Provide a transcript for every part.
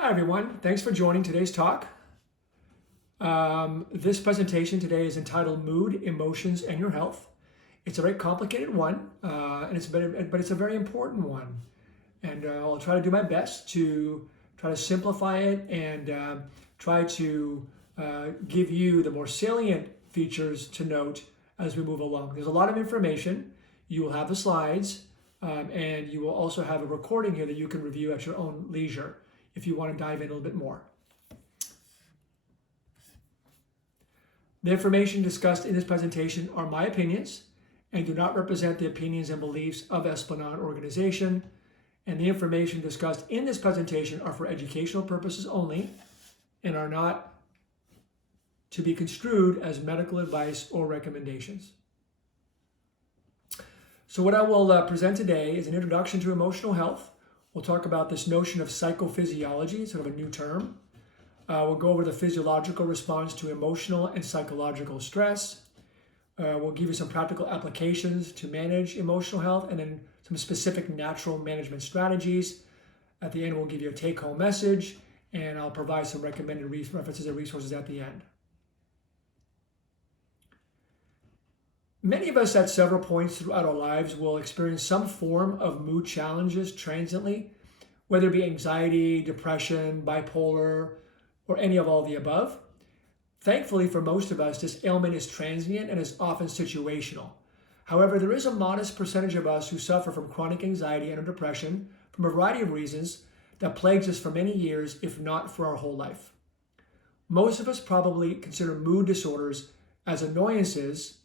Hi everyone, thanks for joining today's talk. This presentation today is entitled Mood, Emotions, and Your Health. It's a very complicated one, but it's a very important one. And I'll try to do my best to try to simplify it and try to give you the more salient features to note as we move along. There's a lot of information. You will have the slides, and you will also have a recording here that you can review at your own leisure if you want to dive in a little bit more. The information discussed in this presentation are my opinions and do not represent the opinions and beliefs of Esplanade Organization. And the information discussed in this presentation are for educational purposes only and are not to be construed as medical advice or recommendations. So what I will present today is an introduction to emotional health. We'll talk about this notion of psychophysiology, sort of a new term. We'll go over the physiological response to emotional and psychological stress. We'll give you some practical applications to manage emotional health and then some specific natural management strategies. At the end, we'll give you a take-home message, and I'll provide some recommended references and resources at the end. Many of us at several points throughout our lives will experience some form of mood challenges transiently, whether it be anxiety, depression, bipolar, or any of all the above. Thankfully, for most of us, this ailment is transient and is often situational. However, there is a modest percentage of us who suffer from chronic anxiety and depression from a variety of reasons that plagues us for many years, if not for our whole life. Most of us probably consider mood disorders as annoyances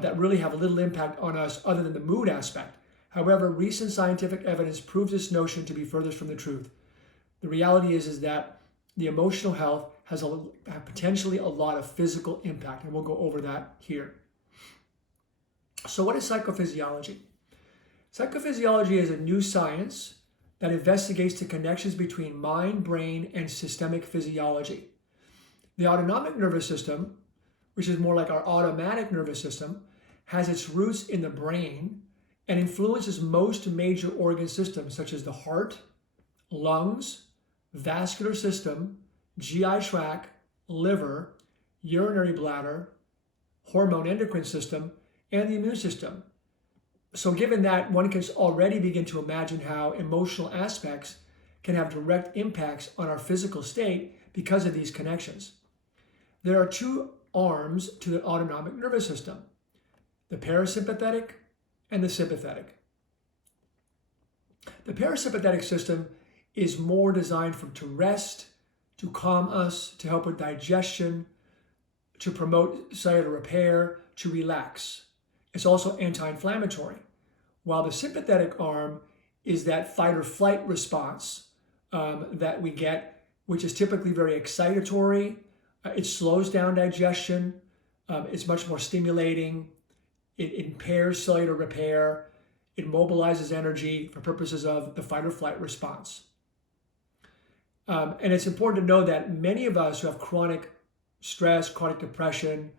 that really have little impact on us other than the mood aspect. However, recent scientific evidence proves this notion to be furthest from the truth. The reality is that the emotional health has potentially a lot of physical impact, and we'll go over that here. So what is psychophysiology? Psychophysiology is a new science that investigates the connections between mind, brain, and systemic physiology. The autonomic nervous system, which is more like our automatic nervous system, has its roots in the brain and influences most major organ systems such as the heart, lungs, vascular system, GI tract, liver, urinary bladder, hormone endocrine system, and the immune system. So given that, one can already begin to imagine how emotional aspects can have direct impacts on our physical state because of these connections. There are two arms to the autonomic nervous system, the parasympathetic and the sympathetic. The parasympathetic system is more designed to rest, to calm us, to help with digestion, to promote cellular repair, to relax. It's also anti-inflammatory, while the sympathetic arm is that fight or flight response that we get, which is typically very excitatory. It slows down digestion. It's much more stimulating. It impairs cellular repair. It mobilizes energy for purposes of the fight or flight response. And it's important to know that many of us who have chronic stress, chronic depression,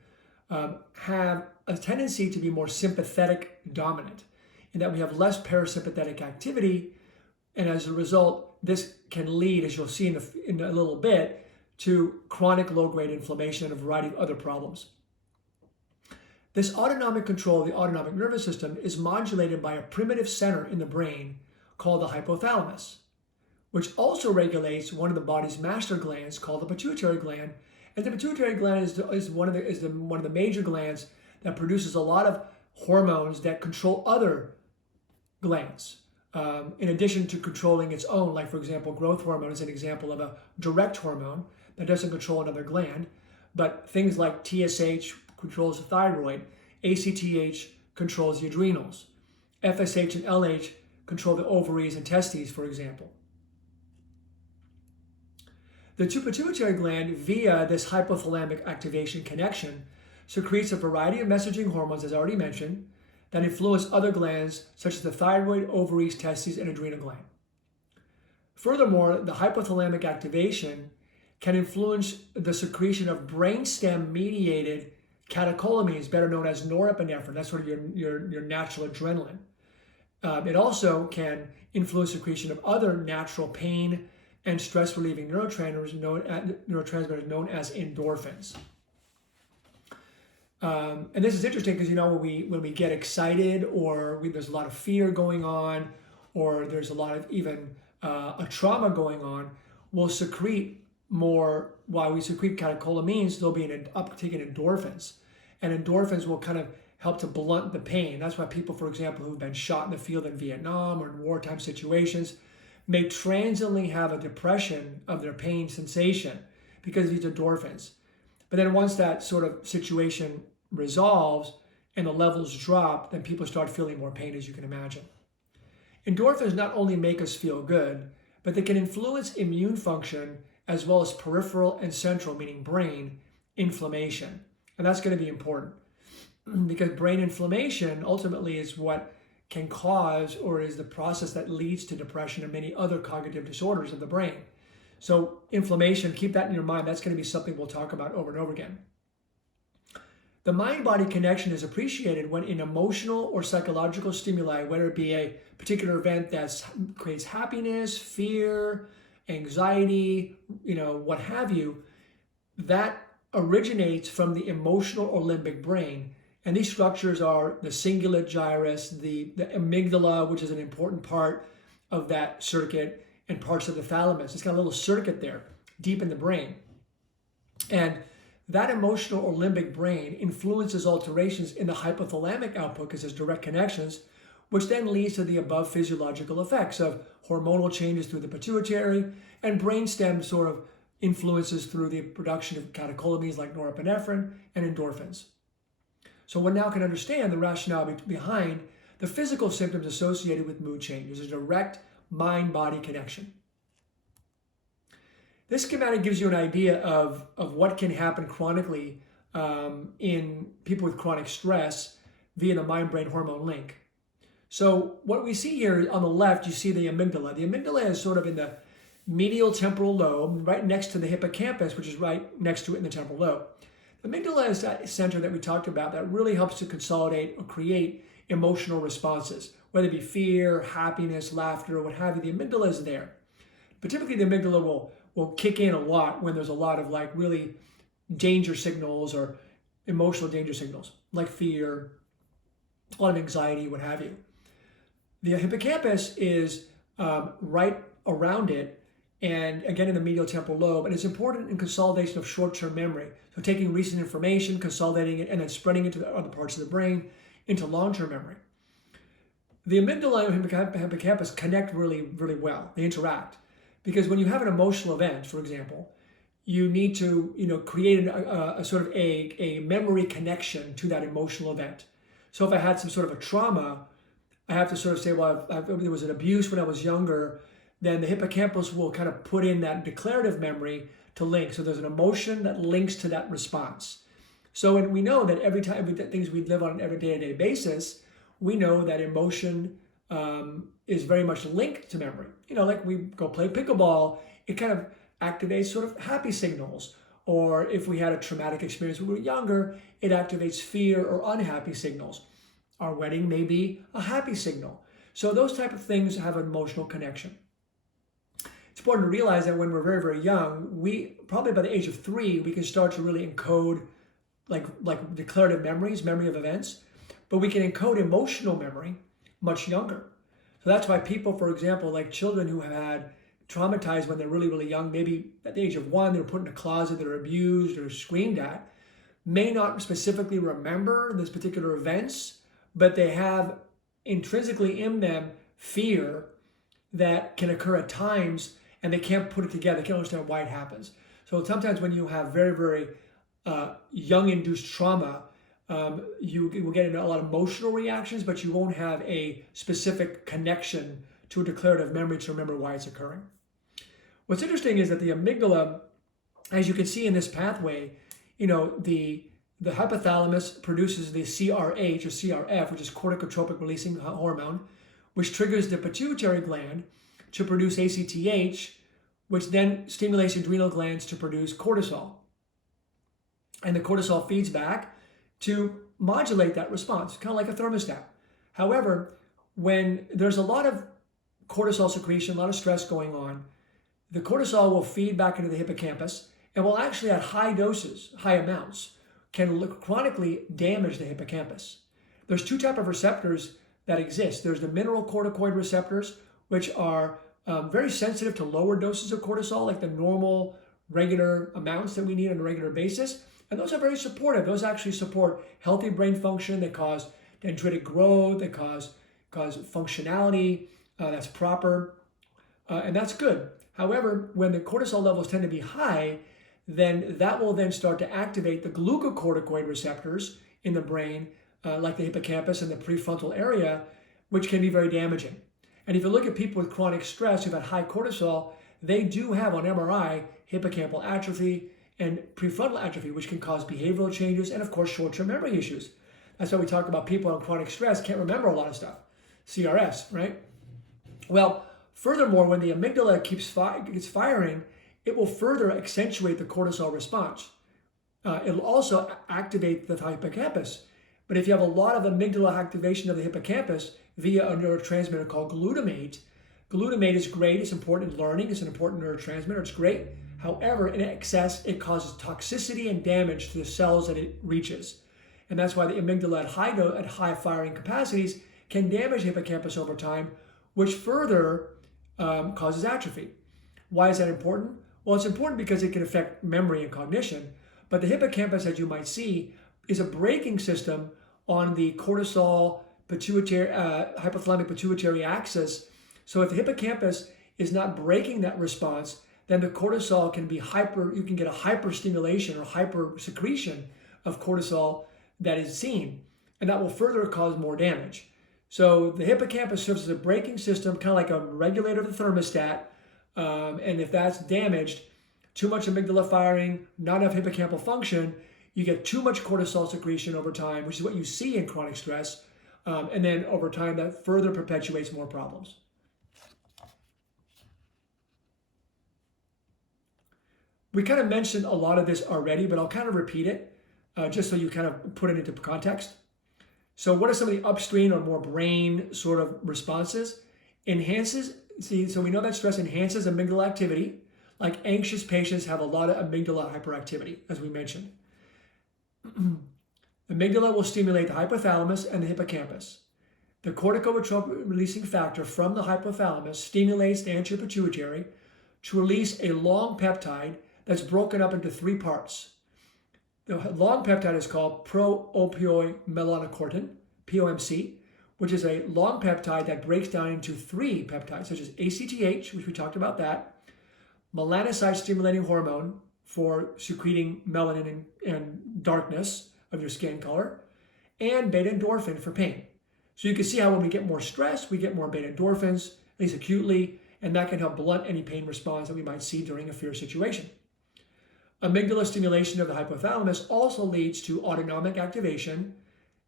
have a tendency to be more sympathetic dominant, in that we have less parasympathetic activity. And as a result, this can lead, as you'll see in a little bit, to chronic low-grade inflammation and a variety of other problems. This autonomic control of the autonomic nervous system is modulated by a primitive center in the brain called the hypothalamus, which also regulates one of the body's master glands called the pituitary gland. And the pituitary gland is one of the major glands that produces a lot of hormones that control other glands. In addition to controlling its own, like for example, growth hormone is an example of a direct hormone that doesn't control another gland, but things like TSH controls the thyroid, ACTH controls the adrenals, FSH and LH control the ovaries and testes, for example. The pituitary gland, via this hypothalamic activation connection, secretes a variety of messaging hormones, as I already mentioned, that influence other glands such as the thyroid, ovaries, testes, and adrenal gland. Furthermore, the hypothalamic activation can influence the secretion of brainstem-mediated catecholamines, better known as norepinephrine. That's sort of your natural adrenaline. It also can influence secretion of other natural pain and stress-relieving neurotransmitters known as endorphins. And this is interesting because, when we get excited, or there's a lot of fear going on, or there's a lot of even a trauma going on, we'll secrete more. While we secrete catecholamines, there'll be an uptick in endorphins. And endorphins will kind of help to blunt the pain. That's why people, for example, who've been shot in the field in Vietnam or in wartime situations may transiently have a depression of their pain sensation because of these endorphins. But then once that sort of situation resolves and the levels drop, then people start feeling more pain, as you can imagine. Endorphins not only make us feel good, but they can influence immune function as well as peripheral and central, meaning brain, inflammation. And that's going to be important because brain inflammation ultimately is what can cause, or is the process that leads to depression and many other cognitive disorders of the brain. So inflammation, keep that in your mind. That's going to be something we'll talk about over and over again. The mind-body connection is appreciated when an emotional or psychological stimuli, whether it be a particular event that creates happiness, fear, anxiety, what have you, that originates from the emotional or limbic brain. And these structures are the cingulate gyrus, the amygdala, which is an important part of that circuit, and parts of the thalamus. It's got a little circuit there, deep in the brain. And that emotional or limbic brain influences alterations in the hypothalamic output because there's direct connections, which then leads to the above physiological effects of hormonal changes through the pituitary, and brainstem sort of influences through the production of catecholamines like norepinephrine and endorphins. So one now can understand the rationale behind the physical symptoms associated with mood change. There's a direct mind-body connection. This schematic gives you an idea of what can happen chronically in people with chronic stress via the mind-brain hormone link. So what we see here on the left, you see the amygdala. The amygdala is sort of in the medial temporal lobe, right next to the hippocampus, which is right next to it in the temporal lobe. The amygdala is that center that we talked about that really helps to consolidate or create emotional responses, whether it be fear, happiness, laughter, or what have you. The amygdala is there. But typically the amygdala will kick in a lot when there's a lot of like really danger signals or emotional danger signals, like fear, a lot of anxiety, what have you. The hippocampus is right around it, and again in the medial temporal lobe, and it's important in consolidation of short-term memory. So taking recent information, consolidating it, and then spreading it to the other parts of the brain into long-term memory. The amygdala and hippocampus connect really, really well. They interact. Because when you have an emotional event, for example, you need to create a sort of a memory connection to that emotional event. So if I had some sort of a trauma, I have to sort of say, well, if there was an abuse when I was younger, then the hippocampus will kind of put in that declarative memory to link. So there's an emotion that links to that response. So and we know that every time things we live on an everyday basis, we know that emotion is very much linked to memory. Like we go play pickleball, it kind of activates sort of happy signals. Or if we had a traumatic experience when we were younger, it activates fear or unhappy signals. Our wedding may be a happy signal. So those type of things have an emotional connection. It's important to realize that when we're very, very young, we probably by the age of 3, we can start to really encode like declarative memories, memory of events, but we can encode emotional memory much younger. So that's why people, for example, like children who have had traumatized when they're really, really young, maybe at the age of 1, they're put in a closet, they're abused or screamed at, may not specifically remember those particular events, but they have intrinsically in them fear that can occur at times, and they can't put it together. They can't understand why it happens. So sometimes when you have very, very young induced trauma, you will get a lot of emotional reactions, but you won't have a specific connection to a declarative memory to remember why it's occurring. What's interesting is that the amygdala, as you can see in this pathway, the hypothalamus produces the CRH or CRF, which is corticotropic releasing hormone, which triggers the pituitary gland to produce ACTH, which then stimulates adrenal glands to produce cortisol. And the cortisol feeds back to modulate that response, kind of like a thermostat. However, when there's a lot of cortisol secretion, a lot of stress going on, the cortisol will feed back into the hippocampus and will actually at high doses, high amounts, can chronically damage the hippocampus. There's two types of receptors that exist. There's the mineralocorticoid receptors, which are very sensitive to lower doses of cortisol, like the normal regular amounts that we need on a regular basis. And those are very supportive. Those actually support healthy brain function. They cause dendritic growth. They cause functionality that's proper. And that's good. However, when the cortisol levels tend to be high, then that will then start to activate the glucocorticoid receptors in the brain, like the hippocampus and the prefrontal area, which can be very damaging. And if you look at people with chronic stress who've had high cortisol, they do have on MRI hippocampal atrophy and prefrontal atrophy, which can cause behavioral changes and, of course, short-term memory issues. That's why we talk about people on chronic stress can't remember a lot of stuff. CRS, right? Well, furthermore, when the amygdala gets firing, it will further accentuate the cortisol response. It'll also activate the hippocampus. But if you have a lot of amygdala activation of the hippocampus via a neurotransmitter called glutamate, glutamate is great. It's important in learning. It's an important neurotransmitter. It's great. However, in excess, it causes toxicity and damage to the cells that it reaches. And that's why the amygdala at high firing capacities can damage the hippocampus over time, which further causes atrophy. Why is that important? Well, it's important because it can affect memory and cognition. But the hippocampus, as you might see, is a braking system on the cortisol pituitary, hypothalamic pituitary axis. So if the hippocampus is not braking that response, then the cortisol can be you can get a hyperstimulation or hypersecretion of cortisol that is seen, and that will further cause more damage. So the hippocampus serves as a braking system, kind of like a regulator of the thermostat, and if that's damaged, too much amygdala firing, not enough hippocampal function, you get too much cortisol secretion over time, which is what you see in chronic stress, and then over time that further perpetuates more problems. We kind of mentioned a lot of this already, but I'll kind of repeat it just so you kind of put it into context. So what are some of the upstream or more brain sort of responses? So we know that stress enhances amygdala activity. Like anxious patients have a lot of amygdala hyperactivity, as we mentioned. Amygdala will stimulate the hypothalamus and the hippocampus. The corticotropic releasing factor from the hypothalamus stimulates the anterior pituitary to release a long peptide that's broken up into three parts. The long peptide is called pro-opioid melanocortin, POMC, which is a long peptide that breaks down into three peptides, such as ACTH, which we talked about that, melanocyte-stimulating hormone for secreting melanin and darkness of your skin color, and beta endorphin for pain. So you can see how when we get more stress, we get more beta endorphins, at least acutely, and that can help blunt any pain response that we might see during a fear situation. Amygdala stimulation of the hypothalamus also leads to autonomic activation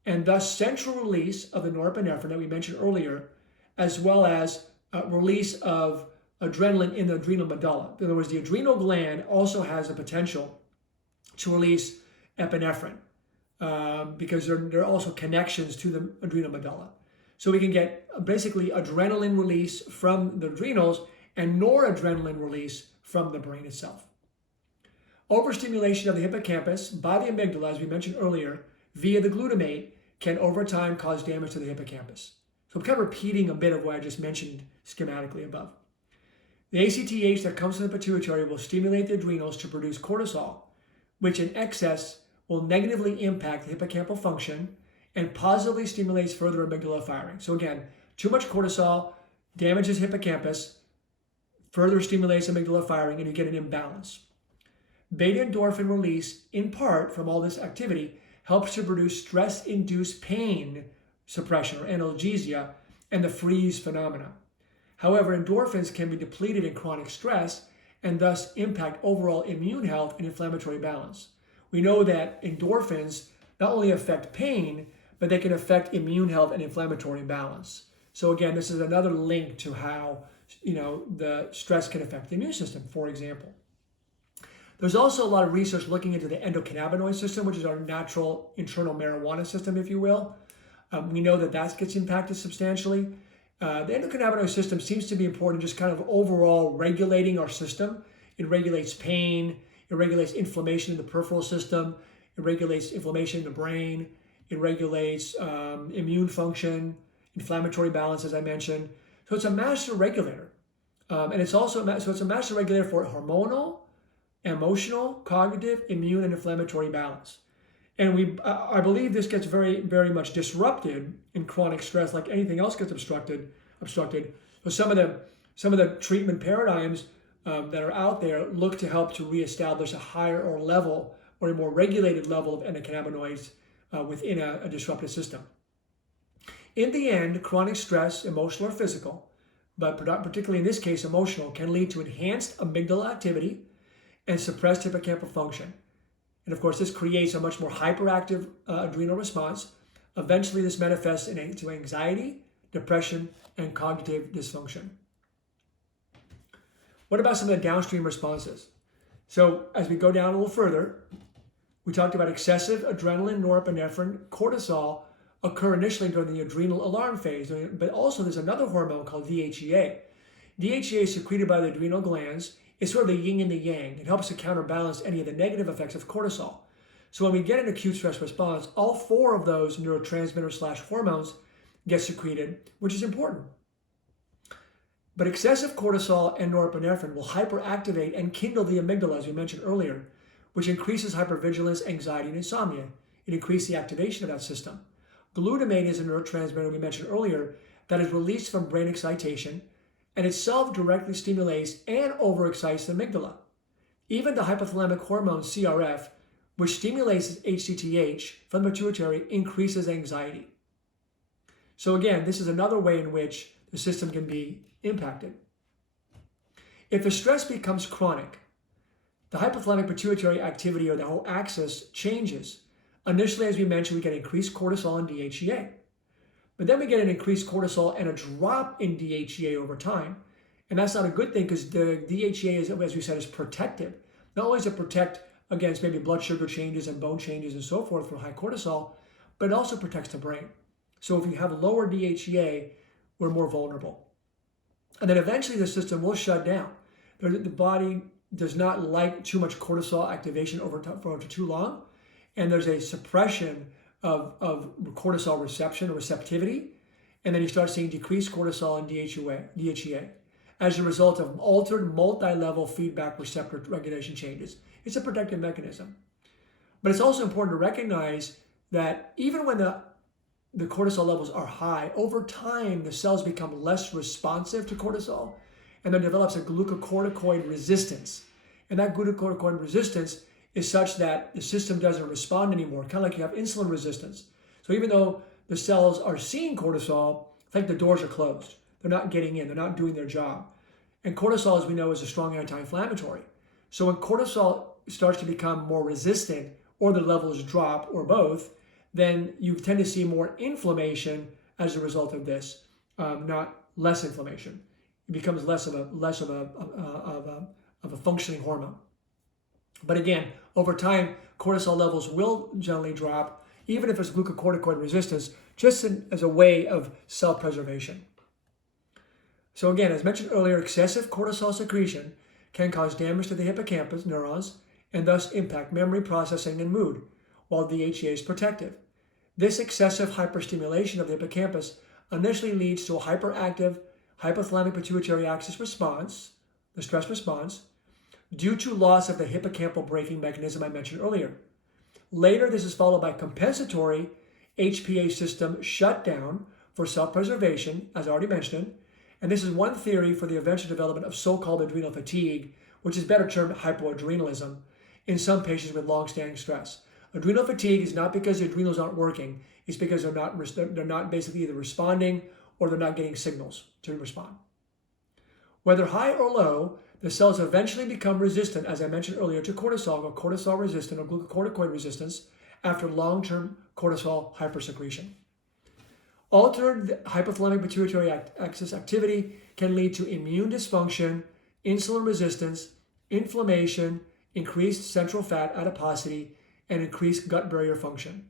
and thus central release of the norepinephrine that we mentioned earlier, as well as release of adrenaline in the adrenal medulla. In other words, the adrenal gland also has the potential to release epinephrine because there are also connections to the adrenal medulla. So we can get basically adrenaline release from the adrenals and noradrenaline release from the brain itself. Overstimulation of the hippocampus by the amygdala, as we mentioned earlier, via the glutamate, can over time cause damage to the hippocampus. So I'm kind of repeating a bit of what I just mentioned schematically above. The ACTH that comes from the pituitary will stimulate the adrenals to produce cortisol, which in excess will negatively impact the hippocampal function and positively stimulates further amygdala firing. So again, too much cortisol damages hippocampus, further stimulates amygdala firing, and you get an imbalance. Beta endorphin release, in part from all this activity, helps to produce stress-induced pain suppression or analgesia and the freeze phenomena. However, endorphins can be depleted in chronic stress and thus impact overall immune health and inflammatory balance. We know that endorphins not only affect pain, but they can affect immune health and inflammatory balance. So again, this is another link to how the stress can affect the immune system, for example. There's also a lot of research looking into the endocannabinoid system, which is our natural internal marijuana system, if you will. We know that gets impacted substantially. The endocannabinoid system seems to be important, just kind of overall regulating our system. It regulates pain, it regulates inflammation in the peripheral system, it regulates inflammation in the brain, it regulates immune function, inflammatory balance, as I mentioned. So it's a master regulator. And it's also it's a master regulator for hormonal, emotional, cognitive, immune, and inflammatory balance. And I believe this gets very, very much disrupted in chronic stress, like anything else gets obstructed. So some of the treatment paradigms that are out there look to help to reestablish a higher or level or a more regulated level of endocannabinoids within a disrupted system. In the end, chronic stress, emotional or physical, but particularly in this case, emotional, can lead to enhanced amygdala activity and suppressed hippocampal function. And of course, this creates a much more hyperactive adrenal response. Eventually, this manifests into anxiety, depression, and cognitive dysfunction. What about some of the downstream responses? So as we go down a little further, we talked about excessive adrenaline, norepinephrine, cortisol occur initially during the adrenal alarm phase, but also there's another hormone called DHEA. DHEA is secreted by the adrenal glands. It's sort of the yin and the yang. It helps to counterbalance any of the negative effects of cortisol. So when we get an acute stress response, all four of those neurotransmitters/hormones get secreted, which is important. But excessive cortisol and norepinephrine will hyperactivate and kindle the amygdala, as we mentioned earlier, which increases hypervigilance, anxiety, and insomnia. It increases the activation of that system. Glutamate is a neurotransmitter we mentioned earlier that is released from brain excitation, and itself directly stimulates and overexcites the amygdala. Even the hypothalamic hormone CRF, which stimulates HCTH from the pituitary, increases anxiety. So again, this is another way in which the system can be impacted. If the stress becomes chronic, the hypothalamic pituitary activity or the whole axis changes. Initially, as we mentioned, we get increased cortisol and DHEA. But then we get an increased cortisol and a drop in DHEA over time. And that's not a good thing because the DHEA, is, as we said, is protective. Not only does it protect against maybe blood sugar changes and bone changes and so forth from high cortisol, but it also protects the brain. So if you have lower DHEA, we're more vulnerable. And then eventually the system will shut down. The body does not like too much cortisol activation for too long. And there's a suppression of cortisol receptivity. And then you start seeing decreased cortisol and DHEA as a result of altered multi-level feedback receptor regulation changes. It's a protective mechanism. But it's also important to recognize that even when the cortisol levels are high, over time the cells become less responsive to cortisol, and there develops a glucocorticoid resistance. And that glucocorticoid resistance is such that the system doesn't respond anymore, kind of like you have insulin resistance. So even though the cells are seeing cortisol, it's like the doors are closed. They're not getting in, they're not doing their job. And cortisol, as we know, is a strong anti-inflammatory. So when cortisol starts to become more resistant, or the levels drop, or both, then you tend to see more inflammation as a result of this, not less inflammation. It becomes less of a functioning hormone. But again, over time, cortisol levels will generally drop, even if there's glucocorticoid resistance, just as a way of self-preservation. So again, as mentioned earlier, excessive cortisol secretion can cause damage to the hippocampus neurons and thus impact memory, processing, and mood, while DHEA is protective. This excessive hyperstimulation of the hippocampus initially leads to a hyperactive hypothalamic pituitary axis response, the stress response, due to loss of the hippocampal braking mechanism I mentioned earlier. Later, this is followed by compensatory HPA system shutdown for self-preservation, as I already mentioned, and this is one theory for the eventual development of so-called adrenal fatigue, which is better termed hypoadrenalism, in some patients with long-standing stress. Adrenal fatigue is not because the adrenals aren't working, it's because they're not basically either responding or they're not getting signals to respond. Whether high or low, the cells eventually become resistant, as I mentioned earlier, to cortisol or cortisol resistant or glucocorticoid resistance after long-term cortisol hypersecretion. Altered hypothalamic pituitary axis activity can lead to immune dysfunction, insulin resistance, inflammation, increased central fat adiposity, and increased gut barrier function.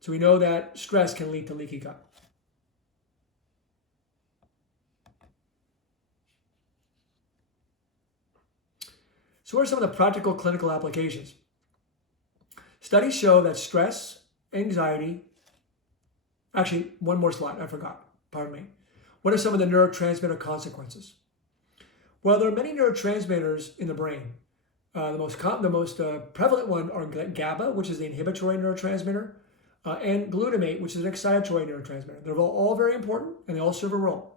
So we know that stress can lead to leaky gut. So what are some of the practical clinical applications? Studies show that stress, anxiety, actually, one more slide, I forgot, pardon me. What are some of the neurotransmitter consequences? Well, there are many neurotransmitters in the brain. The most prevalent one are GABA, which is the inhibitory neurotransmitter, and glutamate, which is an excitatory neurotransmitter. They're all very important, and they all serve a role.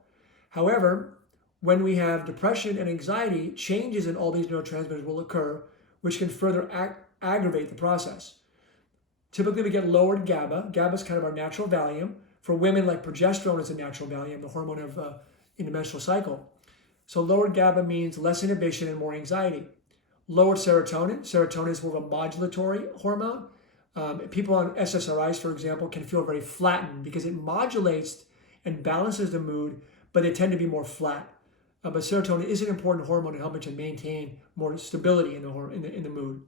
However, when we have depression and anxiety, changes in all these neurotransmitters will occur, which can further aggravate the process. Typically, we get lowered GABA. GABA is kind of our natural Valium. For women, like progesterone is a natural Valium, the hormone of in the menstrual cycle. So lowered GABA means less inhibition and more anxiety. Lowered serotonin. Serotonin is more of a modulatory hormone. People on SSRIs, for example, can feel very flattened because it modulates and balances the mood, but they tend to be more flat. But serotonin is an important hormone in helping to maintain more stability in the mood.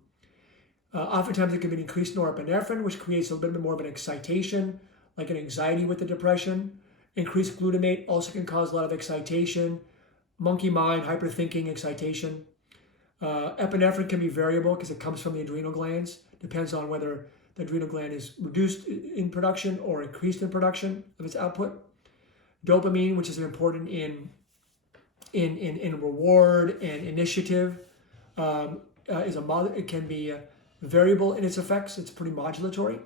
Oftentimes, it can be increased norepinephrine, which creates a little bit more of an excitation, like an anxiety with the depression. Increased glutamate also can cause a lot of excitation, monkey mind, hyperthinking, excitation. Epinephrine can be variable because it comes from the adrenal glands. Depends on whether the adrenal gland is reduced in production or increased in production of its output. Dopamine, which is important in reward and initiative, it can be variable in its effects. It's pretty modulatory.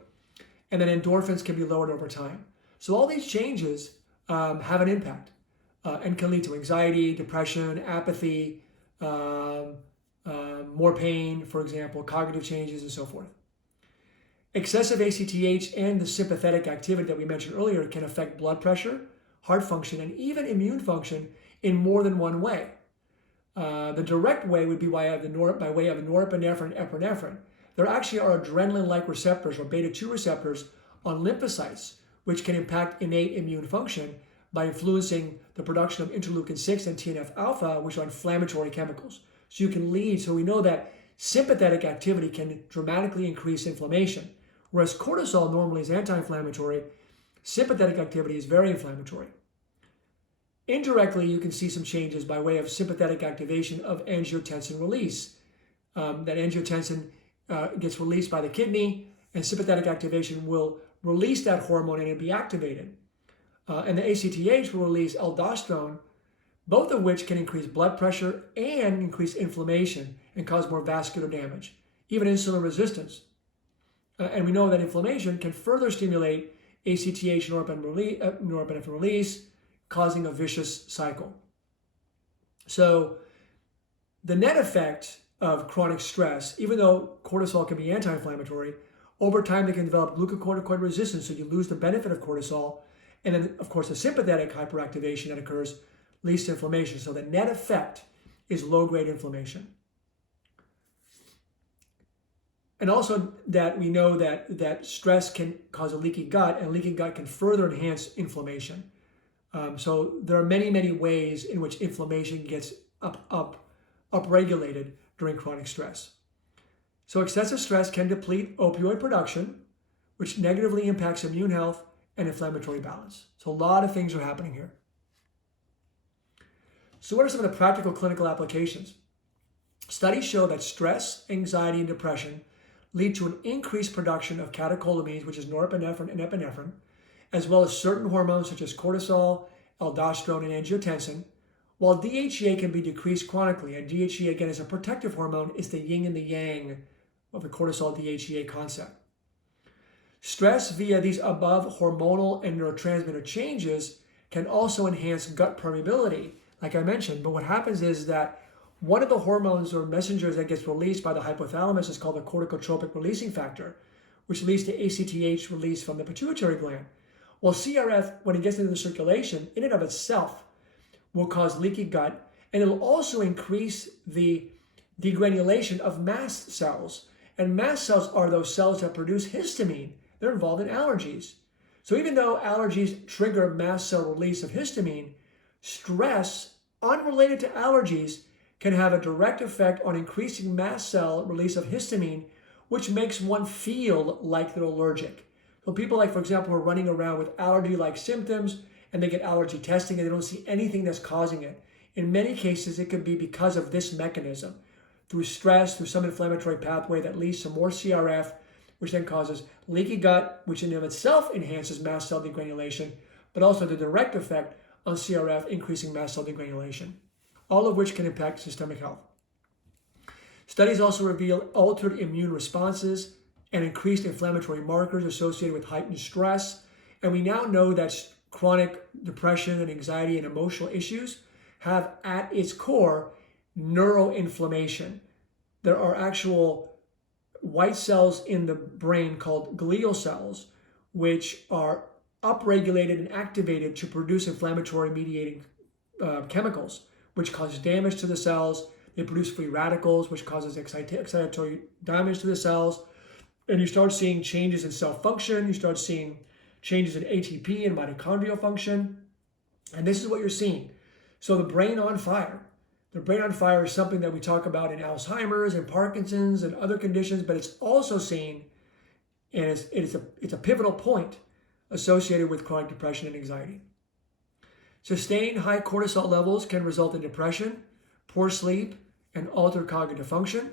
And then endorphins can be lowered over time. So all these changes have an impact and can lead to anxiety, depression, apathy, more pain, for example, cognitive changes, and so forth. Excessive ACTH and the sympathetic activity that we mentioned earlier can affect blood pressure, heart function, and even immune function in more than one way. The direct way would be by way of norepinephrine and epinephrine. There actually are adrenaline-like receptors or beta-2 receptors on lymphocytes, which can impact innate immune function by influencing the production of interleukin-6 and TNF-alpha, which are inflammatory chemicals. So we know that sympathetic activity can dramatically increase inflammation. Whereas cortisol normally is anti-inflammatory, sympathetic activity is very inflammatory. Indirectly, you can see some changes by way of sympathetic activation of angiotensin release. That angiotensin gets released by the kidney, and sympathetic activation will release that hormone and it'll be activated. And the ACTH will release aldosterone, both of which can increase blood pressure and increase inflammation and cause more vascular damage, even insulin resistance. And we know that inflammation can further stimulate ACTH norepinephrine release, causing a vicious cycle. So the net effect of chronic stress, even though cortisol can be anti-inflammatory, over time they can develop glucocorticoid resistance, so you lose the benefit of cortisol. And then, of course, the sympathetic hyperactivation that occurs leads to inflammation. So the net effect is low-grade inflammation. And also that we know that stress can cause a leaky gut, and leaky gut can further enhance inflammation. So there are many, many ways in which inflammation gets upregulated during chronic stress. So excessive stress can deplete opioid production, which negatively impacts immune health and inflammatory balance. So a lot of things are happening here. So what are some of the practical clinical applications? Studies show that stress, anxiety, and depression lead to an increased production of catecholamines, which is norepinephrine and epinephrine, as well as certain hormones such as cortisol, aldosterone, and angiotensin, while DHEA can be decreased chronically. And DHEA, again, is a protective hormone. It's the yin and the yang of the cortisol DHEA concept. Stress via these above hormonal and neurotransmitter changes can also enhance gut permeability, like I mentioned. But what happens is that one of the hormones or messengers that gets released by the hypothalamus is called the corticotropic releasing factor, which leads to ACTH release from the pituitary gland. Well, CRF, when it gets into the circulation, in and of itself, will cause leaky gut, and it'll also increase the degranulation of mast cells. And mast cells are those cells that produce histamine. They're involved in allergies. So even though allergies trigger mast cell release of histamine, stress unrelated to allergies can have a direct effect on increasing mast cell release of histamine, which makes one feel like they're allergic. So people like, for example, are running around with allergy-like symptoms and they get allergy testing and they don't see anything that's causing it. In many cases, it could be because of this mechanism. through stress, through some inflammatory pathway that leads to more CRF, which then causes leaky gut, which in and of itself enhances mast cell degranulation, but also the direct effect on CRF, increasing mast cell degranulation, all of which can impact systemic health. Studies also reveal altered immune responses and increased inflammatory markers associated with heightened stress. And we now know that chronic depression and anxiety and emotional issues have at its core neuroinflammation. There are actual white cells in the brain called glial cells, which are upregulated and activated to produce inflammatory mediating chemicals, which cause damage to the cells. They produce free radicals, which causes excitatory damage to the cells. And you start seeing changes in cell function. You start seeing changes in ATP and mitochondrial function. And this is what you're seeing. So the brain on fire. The brain on fire is something that we talk about in Alzheimer's and Parkinson's and other conditions, but it's also seen, and it's a pivotal point associated with chronic depression and anxiety. Sustained high cortisol levels can result in depression, poor sleep, and altered cognitive function.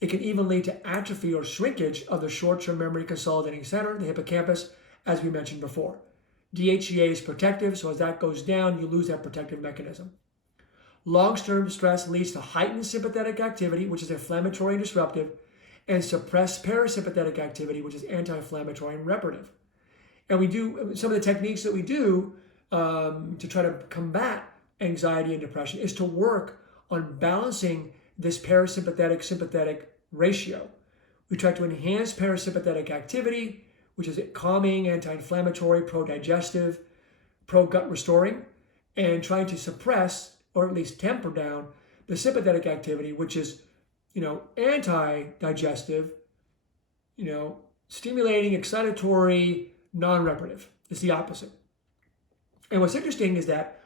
It can even lead to atrophy or shrinkage of the short-term memory consolidating center, the hippocampus, as we mentioned before. DHEA is protective, so as that goes down, you lose that protective mechanism. Long-term stress leads to heightened sympathetic activity, which is inflammatory and disruptive, and suppressed parasympathetic activity, which is anti-inflammatory and reparative. And we do some of the techniques that we do to try to combat anxiety and depression is to work on balancing this parasympathetic-sympathetic ratio. We try to enhance parasympathetic activity, which is calming, anti-inflammatory, pro-digestive, pro-gut restoring, and trying to suppress or at least temper down the sympathetic activity, which is, anti-digestive, stimulating, excitatory, non-reparative. It's the opposite. And what's interesting is that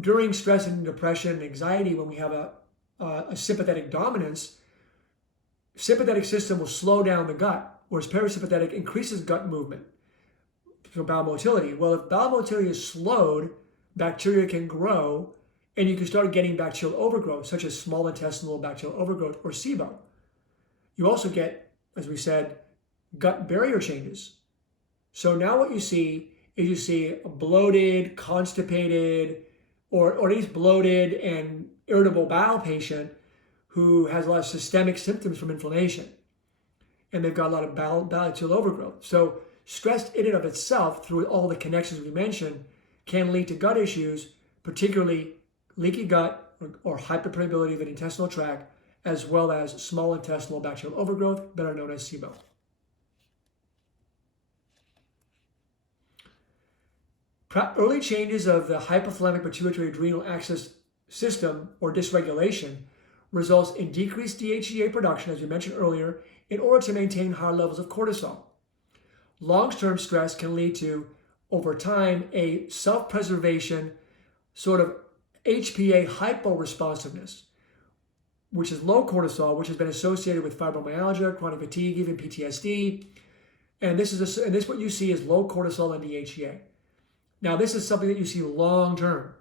during stress and depression and anxiety, when we have a sympathetic dominance, sympathetic system will slow down the gut, whereas parasympathetic increases gut movement, so bowel motility. Well, if bowel motility is slowed, bacteria can grow, and you can start getting bacterial overgrowth, such as small intestinal bacterial overgrowth or SIBO. You also get, as we said, gut barrier changes. So now what you see is you see a bloated, constipated, or at least bloated and irritable bowel patient who has a lot of systemic symptoms from inflammation. And they've got a lot of bacterial overgrowth. So stress in and of itself, through all the connections we mentioned, can lead to gut issues, particularly leaky gut or hyperpermeability of the intestinal tract, as well as small intestinal bacterial overgrowth, better known as SIBO. Early changes of the hypothalamic pituitary adrenal axis system or dysregulation results in decreased DHEA production, as we mentioned earlier, in order to maintain high levels of cortisol. Long-term stress can lead to, over time, a self-preservation sort of HPA hyporesponsiveness, which is low cortisol, which has been associated with fibromyalgia, chronic fatigue, even PTSD. And this what you see is low cortisol and DHEA. Now, this is something that you see long-term.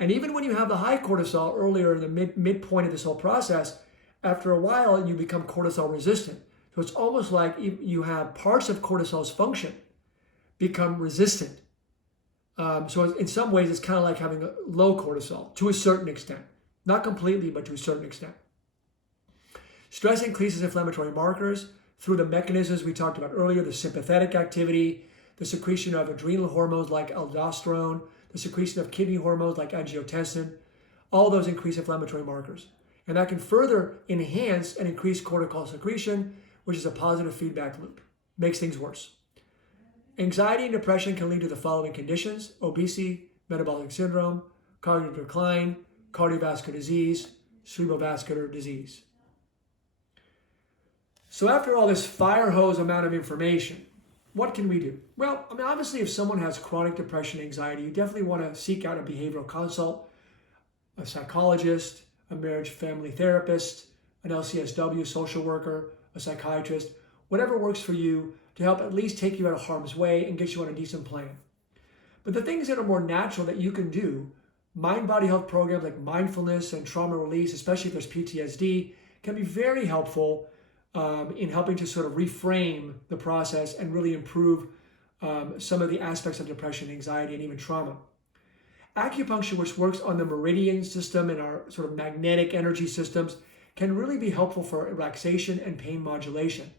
And even when you have the high cortisol earlier in the midpoint of this whole process, after a while, you become cortisol resistant. So it's almost like you have parts of cortisol's function become resistant. So in some ways, it's kind of like having a low cortisol to a certain extent. Not completely, but to a certain extent. Stress increases inflammatory markers through the mechanisms we talked about earlier, the sympathetic activity, the secretion of adrenal hormones like aldosterone, the secretion of kidney hormones like angiotensin. All those increase inflammatory markers. And that can further enhance and increase cortical secretion, which is a positive feedback loop. Makes things worse. Anxiety and depression can lead to the following conditions: obesity, metabolic syndrome, cognitive decline, cardiovascular disease, cerebrovascular disease. So after all this fire hose amount of information, what can we do? Well, obviously, if someone has chronic depression, anxiety, you definitely want to seek out a behavioral consult, a psychologist, a marriage family therapist, an LCSW social worker, a psychiatrist, whatever works for you to help at least take you out of harm's way and get you on a decent plan. But the things that are more natural that you can do, mind-body health programs like mindfulness and trauma release, especially if there's PTSD, can be very helpful in helping to sort of reframe the process and really improve some of the aspects of depression, anxiety, and even trauma. Acupuncture, which works on the meridian system and our sort of magnetic energy systems, can really be helpful for relaxation and pain modulation.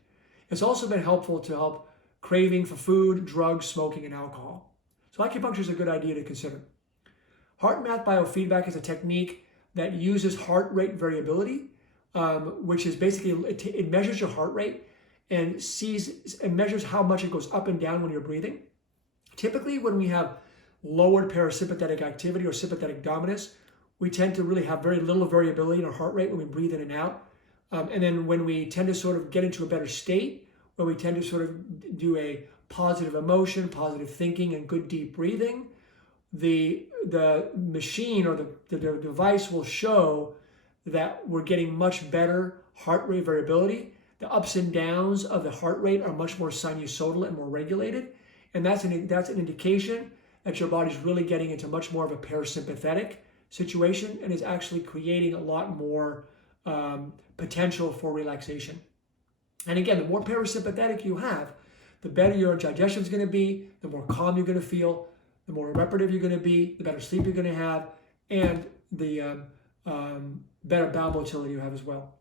It's also been helpful to help craving for food, drugs, smoking, and alcohol. So acupuncture is a good idea to consider. Heart math biofeedback is a technique that uses heart rate variability, which is basically, it measures your heart rate and measures how much it goes up and down when you're breathing. Typically, when we have lowered parasympathetic activity or sympathetic dominance, we tend to really have very little variability in our heart rate when we breathe in and out. And then when we tend to sort of get into a better state, where we tend to sort of do a positive emotion, positive thinking, and good deep breathing, the machine or the device will show that we're getting much better heart rate variability. The ups and downs of the heart rate are much more sinusoidal and more regulated. And that's an indication that your body's really getting into much more of a parasympathetic situation and is actually creating a lot more potential for relaxation. And again, the more parasympathetic you have, the better your digestion is going to be, the more calm you're going to feel, the more reparative you're going to be, the better sleep you're going to have, and the better bowel motility you have as well,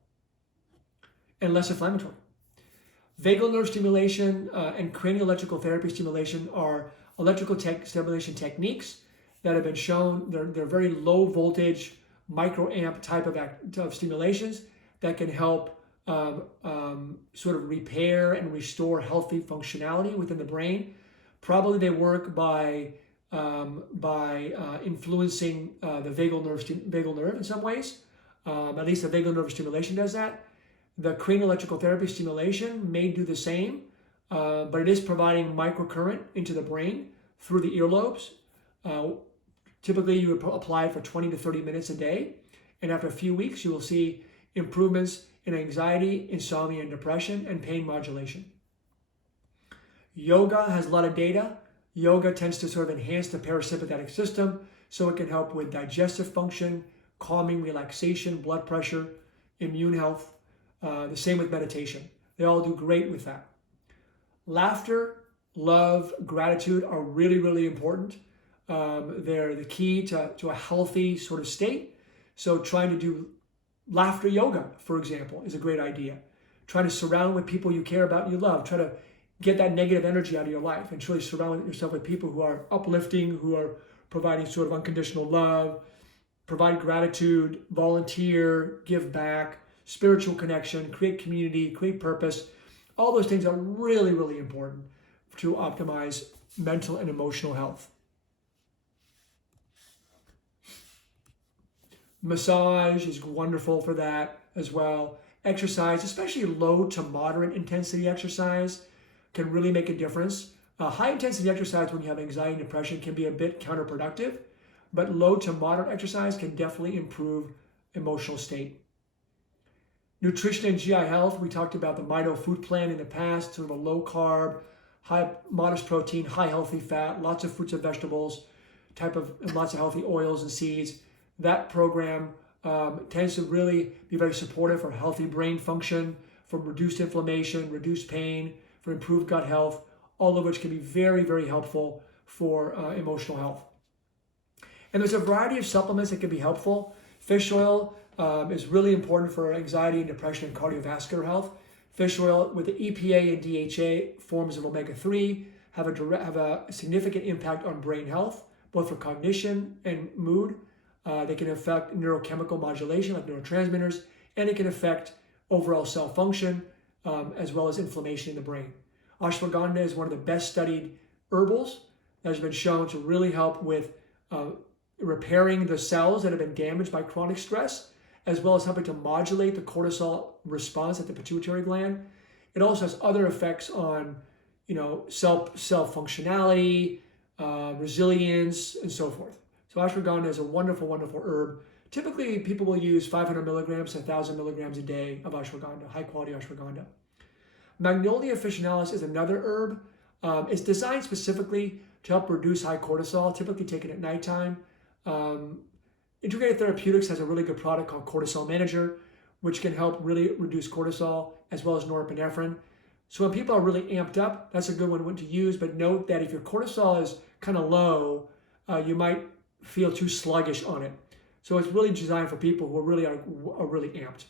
and less inflammatory. Vagal nerve stimulation and cranial electrical therapy stimulation are electrical stimulation techniques that have been shown. They're very low voltage microamp type of stimulations that can help sort of repair and restore healthy functionality within the brain. Probably they work by influencing the vagal nerve in some ways. At least the vagal nerve stimulation does that. The cranial electrical therapy stimulation may do the same, but it is providing microcurrent into the brain through the earlobes. Typically, you would apply it for 20 to 30 minutes a day, and after a few weeks, you will see improvements in anxiety, insomnia, and depression, and pain modulation. Yoga has a lot of data. Yoga tends to sort of enhance the parasympathetic system, so it can help with digestive function, calming, relaxation, blood pressure, immune health. The same with meditation. They all do great with that. Laughter, love, gratitude are really, really important. They're the key to a healthy sort of state. So trying to do laughter yoga, for example, is a great idea. Try to surround with people you care about and you love. Try to get that negative energy out of your life and truly surround yourself with people who are uplifting, who are providing sort of unconditional love, provide gratitude, volunteer, give back, spiritual connection, create community, create purpose. All those things are really, really important to optimize mental and emotional health. Massage is wonderful for that as well. Exercise, especially low to moderate intensity exercise, can really make a difference. High intensity exercise when you have anxiety and depression can be a bit counterproductive, but low to moderate exercise can definitely improve emotional state. Nutrition and GI health, we talked about the Mito food plan in the past, sort of a low carb, high modest protein, high healthy fat, lots of fruits and vegetables, and lots of healthy oils and seeds. That program tends to really be very supportive for healthy brain function, for reduced inflammation, reduced pain, for improved gut health, all of which can be very, very helpful for emotional health. And there's a variety of supplements that can be helpful. Fish oil is really important for anxiety and depression and cardiovascular health. Fish oil with the EPA and DHA forms of omega-3 have a significant impact on brain health, both for cognition and mood. They can affect neurochemical modulation like neurotransmitters, and it can affect overall cell function as well as inflammation in the brain. Ashwagandha is one of the best studied herbals that has been shown to really help with repairing the cells that have been damaged by chronic stress, as well as helping to modulate the cortisol response at the pituitary gland. It also has other effects on, cell functionality, resilience, and so forth. So ashwagandha is a wonderful, wonderful herb. Typically, people will use 500 milligrams to 1,000 milligrams a day of ashwagandha, high quality ashwagandha. Magnolia officinalis is another herb. It's designed specifically to help reduce high cortisol, typically taken at nighttime. Integrated Therapeutics has a really good product called Cortisol Manager, which can help really reduce cortisol, as well as norepinephrine. So when people are really amped up, that's a good one to use. But note that if your cortisol is kind of low, you might feel too sluggish on it. So it's really designed for people who are really amped.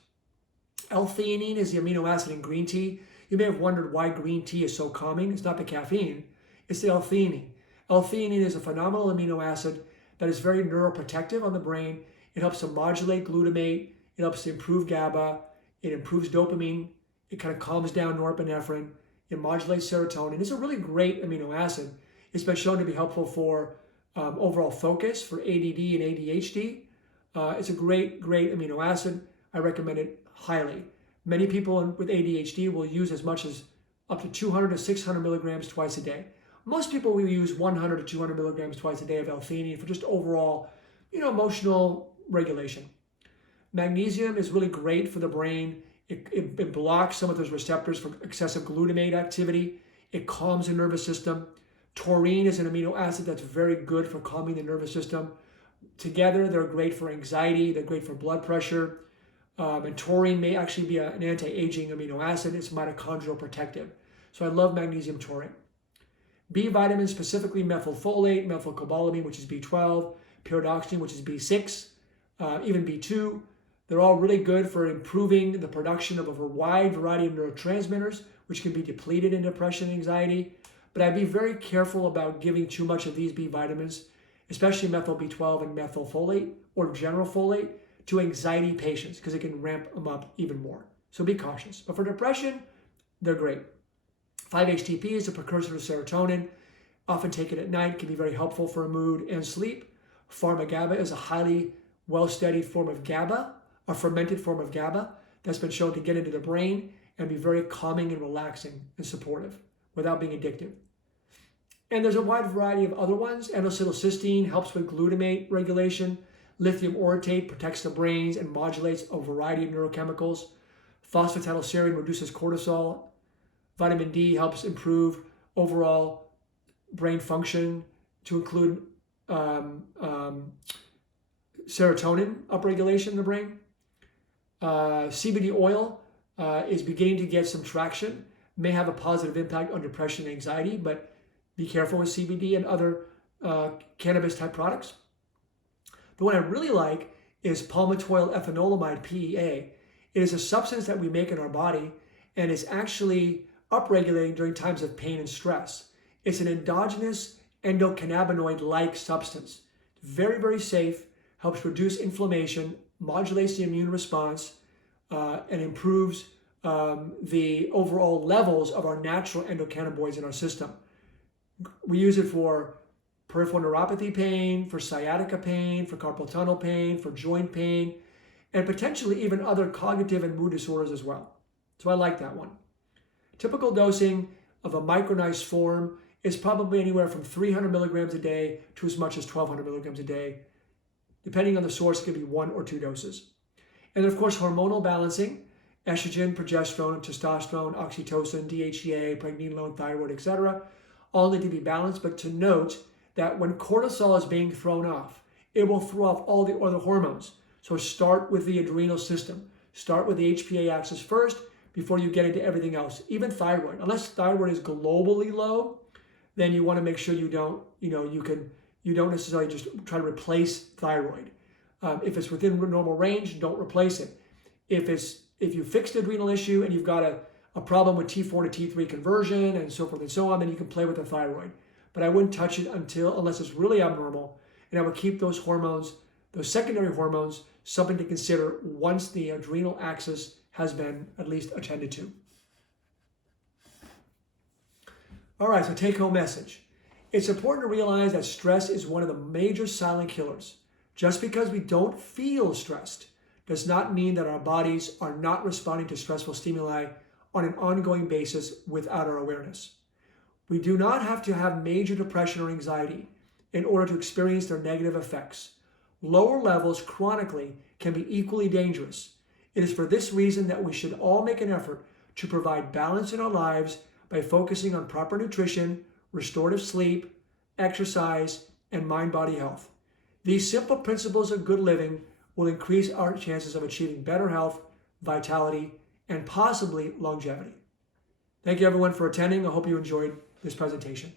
L-theanine is the amino acid in green tea. You may have wondered why green tea is so calming. It's not the caffeine, it's the L-theanine. L-theanine is a phenomenal amino acid that is very neuroprotective on the brain. It helps to modulate glutamate. It helps to improve GABA. It improves dopamine. It kind of calms down norepinephrine. It modulates serotonin. It's a really great amino acid. It's been shown to be helpful for overall focus, for ADD and ADHD. It's a great amino acid. I recommend it highly. Many people with ADHD will use as much as up to 200 to 600 milligrams twice a day. Most people will use 100 to 200 milligrams twice a day of L-theanine for just overall, emotional regulation. Magnesium is really great for the brain. It blocks some of those receptors for excessive glutamate activity. It calms the nervous system. Taurine is an amino acid that's very good for calming the nervous system. Together, they're great for anxiety. They're great for blood pressure. And taurine may actually be an anti-aging amino acid. It's mitochondrial protective. So I love magnesium taurine. B vitamins, specifically methylfolate, methylcobalamin, which is B12, pyridoxine, which is B6, even B2. They're all really good for improving the production of a wide variety of neurotransmitters, which can be depleted in depression and anxiety. But I'd be very careful about giving too much of these B vitamins, especially methyl B12 and methylfolate or general folate, to anxiety patients because it can ramp them up even more. So be cautious. But for depression, they're great. 5-HTP is a precursor to serotonin. Often taken at night, can be very helpful for mood and sleep. Pharma-GABA is a highly well-studied form of GABA, a fermented form of GABA that's been shown to get into the brain and be very calming and relaxing and supportive without being addictive. And there's a wide variety of other ones. N-acetylcysteine helps with glutamate regulation. Lithium orotate protects the brains and modulates a variety of neurochemicals. Phosphatidylserine reduces cortisol. Vitamin D helps improve overall brain function, to include serotonin upregulation in the brain. CBD oil is beginning to get some traction, may have a positive impact on depression and anxiety, but be careful with CBD and other cannabis type products. The one I really like is palmitoyl ethanolamide, PEA. It is a substance that we make in our body and is actually upregulating during times of pain and stress. It's an endogenous endocannabinoid-like substance. Very, very safe, helps reduce inflammation, modulates the immune response, and improves the overall levels of our natural endocannabinoids in our system. We use it for peripheral neuropathy pain, for sciatica pain, for carpal tunnel pain, for joint pain, and potentially even other cognitive and mood disorders as well. So I like that one. Typical dosing of a micronized form is probably anywhere from 300 milligrams a day to as much as 1,200 milligrams a day. Depending on the source, it could be 1 or 2 doses. And then, of course, hormonal balancing, estrogen, progesterone, testosterone, oxytocin, DHEA, pregnenolone, thyroid, etc. all need to be balanced, but to note that when cortisol is being thrown off, it will throw off all the other hormones. So start with the adrenal system. Start with the HPA axis first before you get into everything else. Even thyroid. Unless thyroid is globally low, then you want to make sure you don't, you don't necessarily just try to replace thyroid. If it's within normal range, don't replace it. If you fixed the adrenal issue and you've got a problem with T4 to T3 conversion and so forth and so on, then you can play with the thyroid. But I wouldn't touch it unless it's really abnormal. And I would keep those hormones, those secondary hormones, something to consider once the adrenal axis has been at least attended to. All right, so take-home message. It's important to realize that stress is one of the major silent killers. Just because we don't feel stressed does not mean that our bodies are not responding to stressful stimuli on an ongoing basis without our awareness. We do not have to have major depression or anxiety in order to experience their negative effects. Lower levels chronically can be equally dangerous. It is for this reason that we should all make an effort to provide balance in our lives by focusing on proper nutrition, restorative sleep, exercise, and mind-body health. These simple principles of good living will increase our chances of achieving better health, vitality, and possibly longevity. Thank you everyone for attending. I hope you enjoyed this presentation.